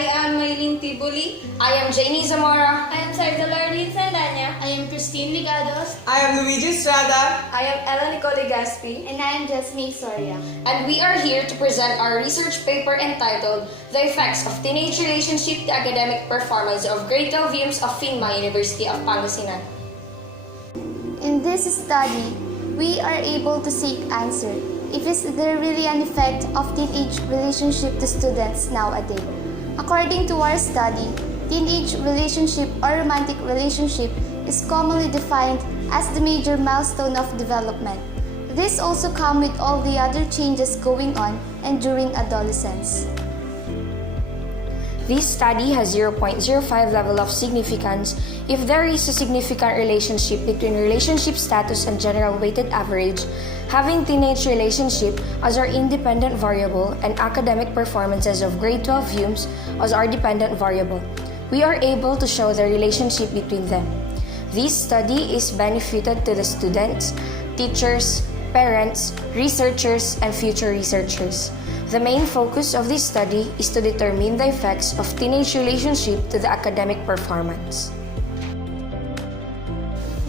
I am Mylene Tibule. I am Jaynie Zamora. I am Lorelene Cendana. I am Legados. I am Luigi Estrada. I am Nicole Legaspi. And I am Jessa Mae Soria. And we are here to present our research paper entitled The Effects of Teenage Relationship to Academic Performance of Grade 12 HUMSS of PHINMA, University of Pangasinan. In this study, we are able to seek answer if is there really an effect of teenage relationship to students nowadays. According to our study, teenage relationship or romantic relationship is commonly defined as the major milestone of development. This also comes with all the other changes going on and during adolescence. This study has 0.05 level of significance if there is a significant relationship between relationship status and general weighted average, having teenage relationship as our independent variable and academic performances of grade 12 HUMSS as our dependent variable. We are able to show the relationship between them. This study is benefited to the students, teachers, parents, researchers, and future researchers. The main focus of this study is to determine the effects of teenage relationship to the academic performance.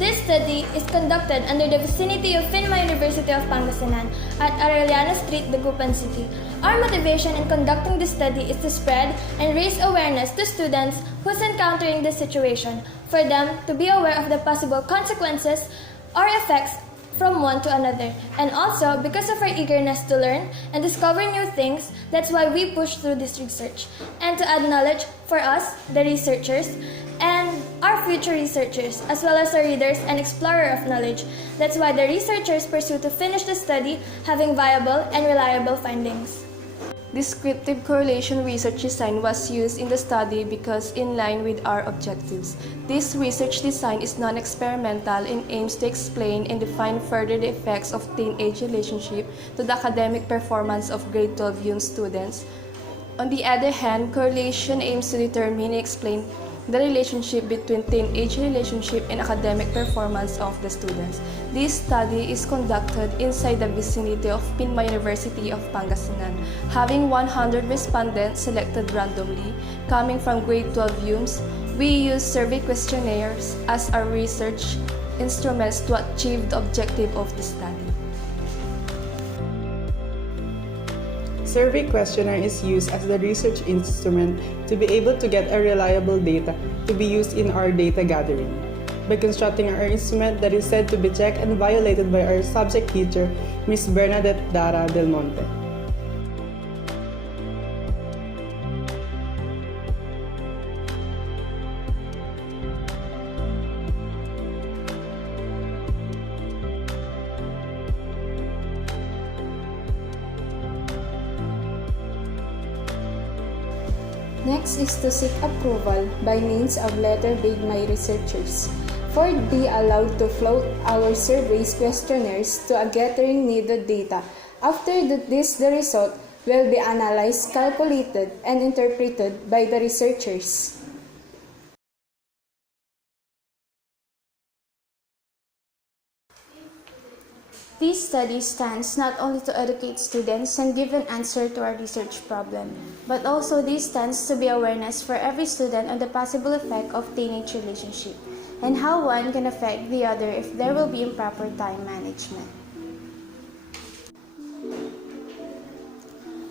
This study is conducted under the vicinity of PHINMA University of Pangasinan at Arellano Street, Dagupan City. Our motivation in conducting this study is to spread and raise awareness to students who's encountering this situation, for them to be aware of the possible consequences or effects from one to another. And also, because of our eagerness to learn and discover new things, that's why we push through this research. And to add knowledge for us, the researchers, and our future researchers, as well as our readers and explorer of knowledge. That's why the researchers pursue to finish the study having viable and reliable findings. Descriptive correlation research design was used in the study because in line with our objectives. This research design is non-experimental and aims to explain and define further the effects of teenage relationship to the academic performance of grade 12 HUMSS students. On the other hand, correlation aims to determine and explain the relationship between teenage relationship and academic performance of the students. This study is conducted inside the vicinity of PHINMA University of Pangasinan, having 100 respondents selected randomly, coming from grade 12 HUMSS. We use survey questionnaires as our research instruments to achieve the objective of the study. Survey questionnaire is used as the research instrument to be able to get a reliable data to be used in our data gathering. By constructing our instrument that is said to be checked and violated by our subject teacher, Ms. Bernadette Dara Del Monte. Next is to seek approval by means of letter by my researchers for be allowed to float our surveys questionnaires to a gathering needed data. After this, the result will be analyzed, calculated, and interpreted by the researchers. This study stands not only to educate students and give an answer to our research problem, but also this stands to be awareness for every student on the possible effect of teenage relationship and how one can affect the other if there will be improper time management.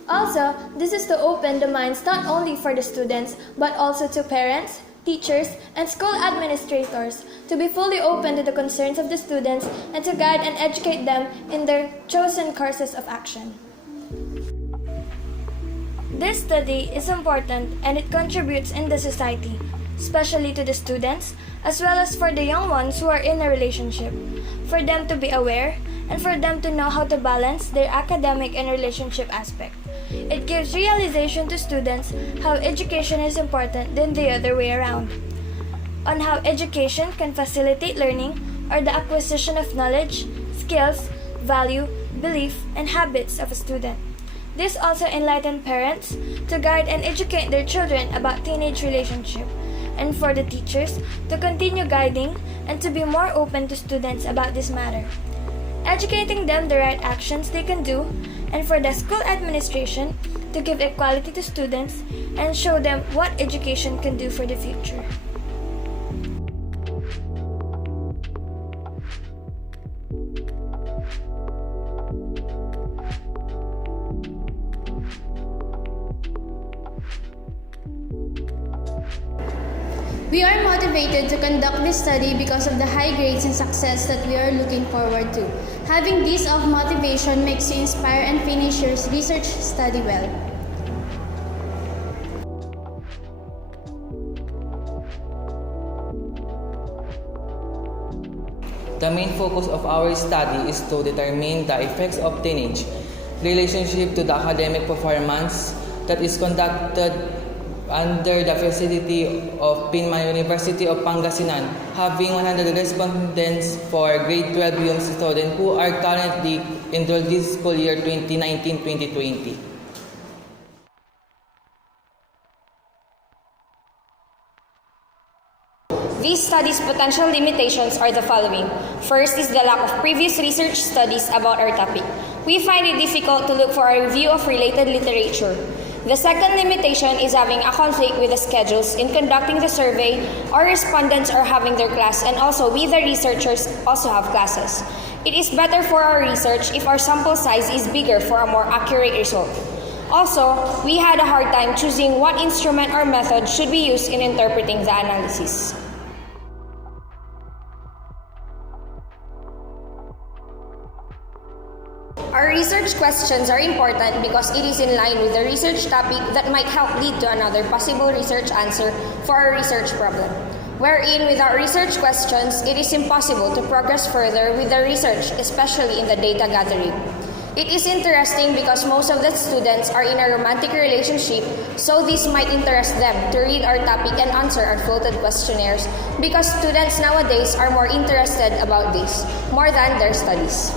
Also, this is to open the minds not only for the students, but also to parents, teachers, and school administrators to be fully open to the concerns of the students and to guide and educate them in their chosen courses of action. This study is important and it contributes in the society, especially to the students, as well as for the young ones who are in a relationship, for them to be aware and for them to know how to balance their academic and relationship aspect. It gives realization to students how education is important than the other way around, on how education can facilitate learning or the acquisition of knowledge, skills, value, belief, and habits of a student. This also enlightens parents to guide and educate their children about teenage relationship, and for the teachers to continue guiding and to be more open to students about this matter, educating them the right actions they can do, and for the school administration to give equality to students and show them what education can do for the future. We are motivated to conduct this study because of the high grades and success that we are looking forward to. Having this of motivation makes you inspire and finish your research study well. The main focus of our study is to determine the effects of teenage relationship to the academic performance that is conducted under the facility of PHINMA University of Pangasinan, having 100 respondents for grade 12 HUMSS students who are currently enrolled this school year 2019-2020. These studies' potential limitations are the following. First is the lack of previous research studies about our topic. We find it difficult to look for a review of related literature. The second limitation is having a conflict with the schedules in conducting the survey. Our respondents are having their class, and also we, the researchers, also have classes. It is better for our research if our sample size is bigger for a more accurate result. Also, we had a hard time choosing what instrument or method should be used in interpreting the analysis. Our research questions are important because it is in line with the research topic that might help lead to another possible research answer for our research problem. Wherein, without research questions, it is impossible to progress further with the research, especially in the data gathering. It is interesting because most of the students are in a romantic relationship, so this might interest them to read our topic and answer our floated questionnaires because students nowadays are more interested about this, more than their studies.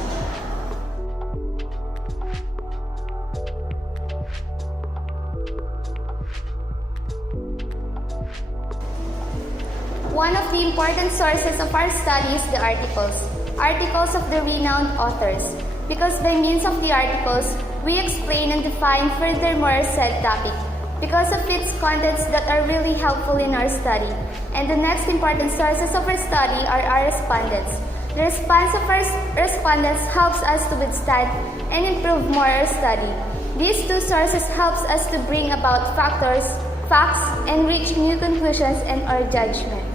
One of the important sources of our study is the articles of the renowned authors, because by means of the articles, we explain and define furthermore said topic, because of its contents that are really helpful in our study. And the next important sources of our study are our respondents. The response of our respondents helps us to withstand and improve more our study. These two sources helps us to bring about facts, and reach new conclusions and our judgment.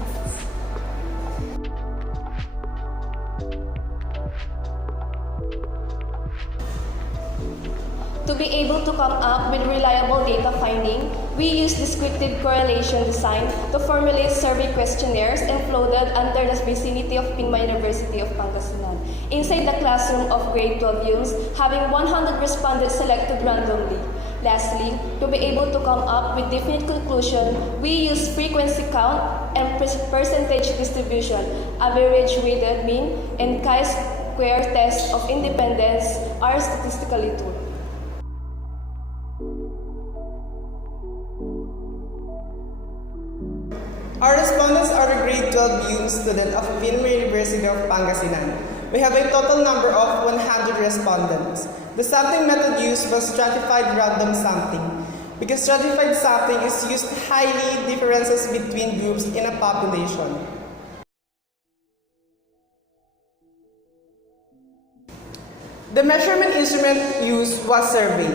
To be able to come up with reliable data finding, we use descriptive correlation design to formulate survey questionnaires and floated under the vicinity of PHINMA University of Pangasinan, inside the classroom of grade 12 HUMSS, having 100 respondents selected randomly. Lastly, to be able to come up with definite conclusion, we use frequency count and percentage distribution, average weighted mean, and chi-square test of independence are statistically true. Our respondents are a grade 12 HUMSS student of PHINMA University of Pangasinan. We have a total number of 100 respondents. The sampling method used was stratified random sampling. Because stratified sampling is used highly differences between groups in a population. The measurement instrument used was survey,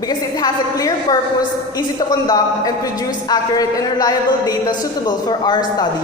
because it has a clear purpose, easy to conduct, and produce accurate and reliable data suitable for our study.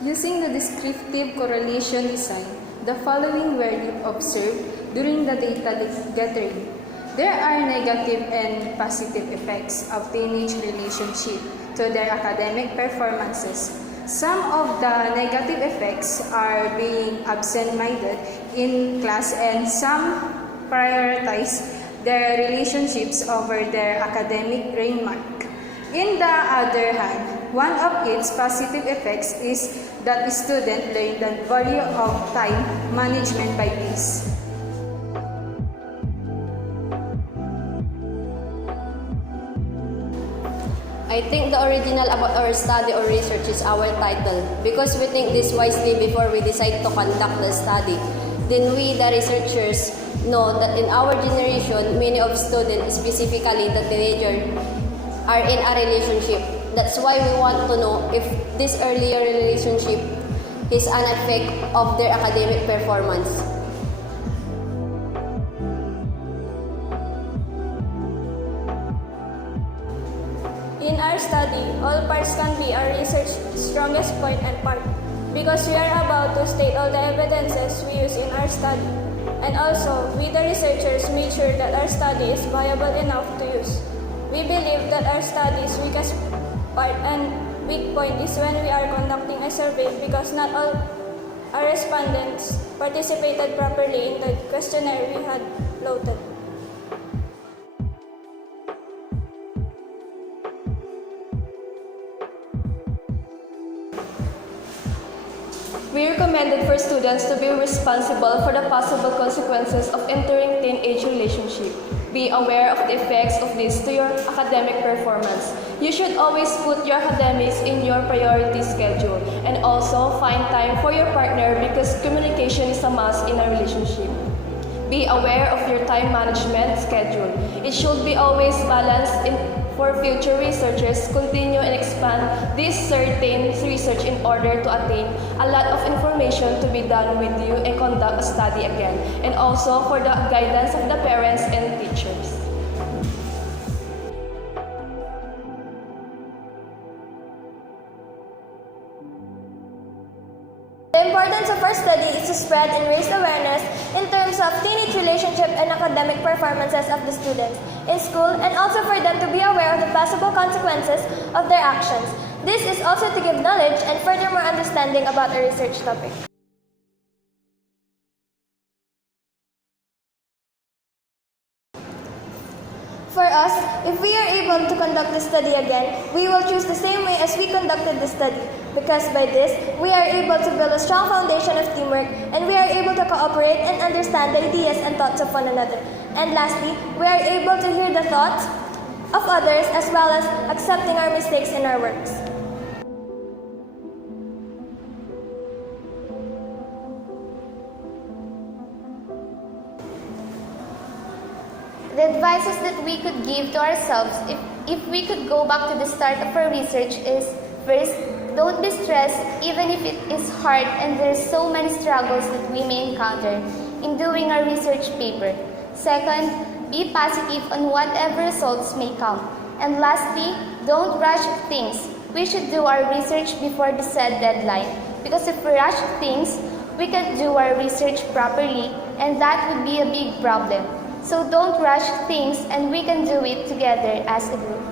Using the descriptive correlation design, the following were observed during the data gathering. There are negative and positive effects of teenage relationship to their academic performances. Some of the negative effects are being absent-minded in class, and some prioritize their relationships over their academic rank mark. In the other hand, one of its positive effects is that students learn the value of time management by this. I I think the original about our study or research is our title because we think this wisely before we decide to conduct the study. Then we, the researchers, know that in our generation, many of students, specifically the teenagers, are in a relationship. That's why we want to know if this earlier relationship is an effect of their academic performance. In our study, all parts can be our research's strongest point and part, because we are about to state all the evidences we use in our study. And also, we the researchers make sure that our study is viable enough to use. We believe that our study's weakest part and weak point is when we are conducting a survey because not all our respondents participated properly in the questionnaire we had loaded. We recommended for students to be responsible for the possible consequences of entering teenage relationship. Be aware of the effects of this to your academic performance. You should always put your academics in your priority schedule and also find time for your partner because communication is a must in a relationship. Be aware of your time management schedule. It should be always balanced for future researchers continue and expand this certain research in order to attain a lot of information to be done with you and conduct a study again, and also for the guidance of the parents and teachers. The importance of our study is to spread and raise awareness in terms of teenage relationship and academic performances of the students in school, and also for them to be aware of the possible consequences of their actions. This is also to give knowledge and furthermore understanding about a research topic. For us, if we are able to conduct the study again, we will choose the same way as we conducted the study, because by this, we are able to build a strong foundation of teamwork and we are able to cooperate and understand the ideas and thoughts of one another. And lastly, we are able to hear the thoughts of others as well as accepting our mistakes in our works. The advices that we could give to ourselves if we could go back to the start of our research is, first, don't be stressed even if it is hard and there's so many struggles that we may encounter in doing our research paper. Second, be positive on whatever results may come. And lastly, don't rush things. We should do our research before the said deadline, because if we rush things, we can't do our research properly and that would be a big problem. So don't rush things and we can do it together as a group.